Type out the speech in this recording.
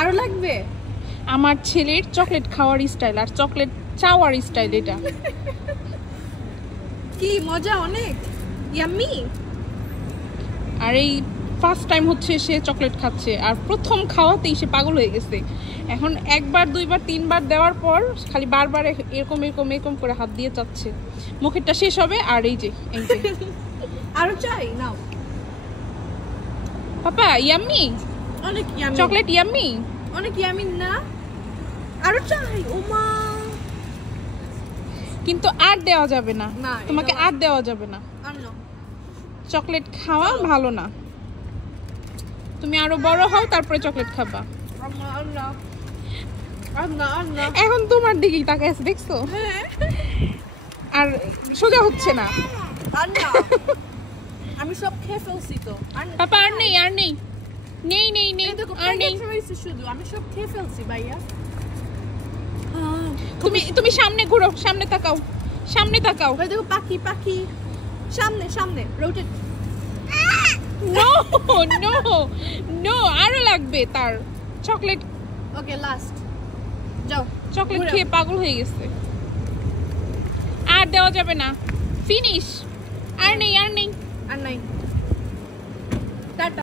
আরো লাগবে? আমার ছেলের চকলেট খাওয়ার স্টাইল আর চকলেট চাওয়ার স্টাইল এটা। কি মজা, অনেক ইয়াম্মি। আর এই ফার্স্ট টাইম হচ্ছে সে চকলেট খাচ্ছে, আর প্রথম খাওয়াতেই সে পাগল হয়ে গেছে। এখন একবার দুইবার তিনবার দেওয়ার পর খালি বারবার এরকম এরকম এরকম করে হাত দিয়ে চাচ্ছে। মুখেরটা শেষ হবে আর এই যে আরো চাই নাও পাপা। ইয়াম্মি, অনেক ইয়াম্মি চকলেট ইয়াম্মি, অনেক ইয়াম্মি না? আরো চাই। ও মা, কিন্তু আর দেওয়া যাবে না, না, তোমাকে আর দেওয়া যাবে না। আনো। চকলেট খাওয়া ভালো না, তুমি আরো বড় হও তারপরে চকলেট খাবা। এখন তোমার দিকেই তাকায় আছে, দেখছো? আর সোজা হচ্ছে না। আমি সব খেয়ে ফেলছি তো পাপা। আর নেই, আর নেই, নেই নেই নেই, আর নেই। শুধু আমি সব খেয়ে ফেলছি ভাইয়া। তুমি সামনে ঘুরো, সামনে তাকাও, সামনে তাকাও। ওই দেখো পাখি, পাখি সামনে সামনে রোটেট। নো নো নো, আরো লাগবে তার চকলেট। ওকে লাস্ট, যাও। চকলেট খেয়ে পাগল হয়ে গেছে, আর দেওয়া যাবে না, ফিনিশ। আর নেই, আর নেই, আর নাই। টাটা।